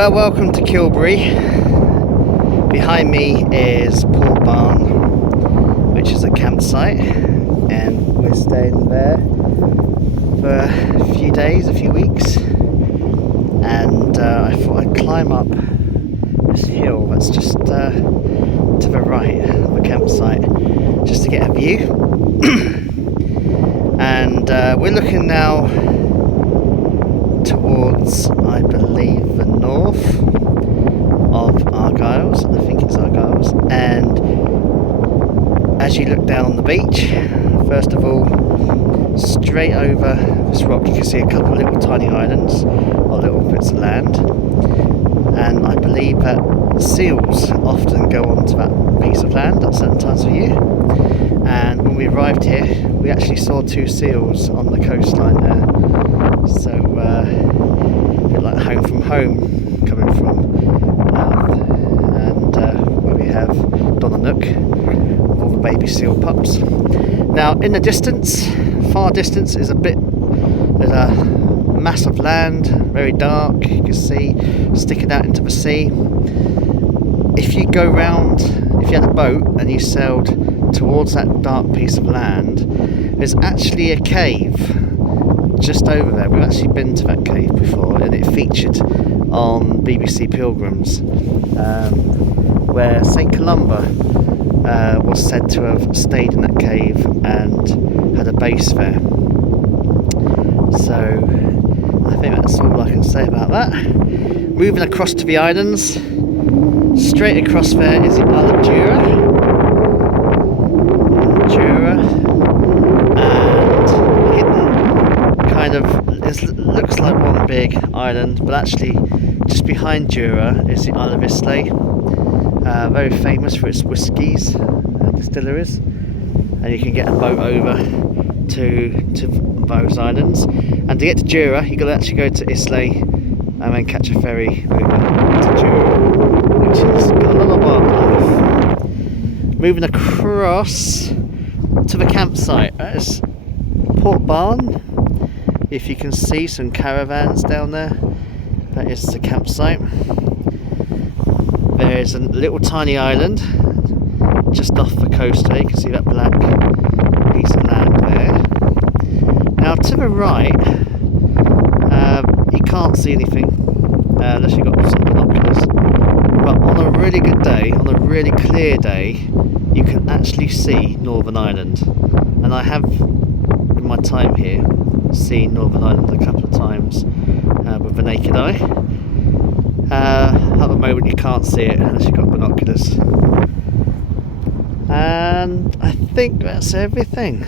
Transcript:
Well, welcome to Kilberry. Behind me is Port Barn, which is a campsite, and we're staying there for a few days, a few weeks. And I thought I'd climb up this hill that's just to the right of the campsite, just to get a view. And we're looking now towards, I believe, the north of Argyles. I think it's Argyles. And as you look down on the beach, first of all, straight over this rock, you can see a couple of little tiny islands or little bits of land. And I believe that seals often go onto that piece of land at certain times of year. And when we arrived here, we actually saw 2 seals on the coastline there. So a bit like home from home, coming from Louth. And where we have Donna Nook with all the baby seal pups. Now in the distance, far distance, there's a mass of land, very dark, you can see sticking out into the sea. If you go round, if you had a boat and you sailed towards that dark piece of land, there's actually a cave just over there. We've actually been to that cave before, and it featured on BBC Pilgrims, where St Columba was said to have stayed in that cave and had a base there. So I think that's all I can say about that. Moving across to the islands, straight across there is the Isle of Jura. And hidden kind of, it looks like one big island, but actually just behind Jura is the Isle of Islay, very famous for its whiskies and distilleries, and you can get a boat over to those islands. And to get to Jura, you've got to actually go to Islay and then catch a ferry over to Jura, which has got a lot of wildlife. Moving across to the campsite, that is Port Barn. If you can see some caravans down there, that is the campsite. There's a little tiny island just off the coast there. You can see that black piece of land there. Now to the right, you can't see anything unless you've got some binoculars. But on a really good day, on a really clear day, you can actually see Northern Ireland. And I have, in my time here, seen Northern Ireland a couple of times with the naked eye. At the moment you can't see it unless you've got binoculars. And I think that's everything.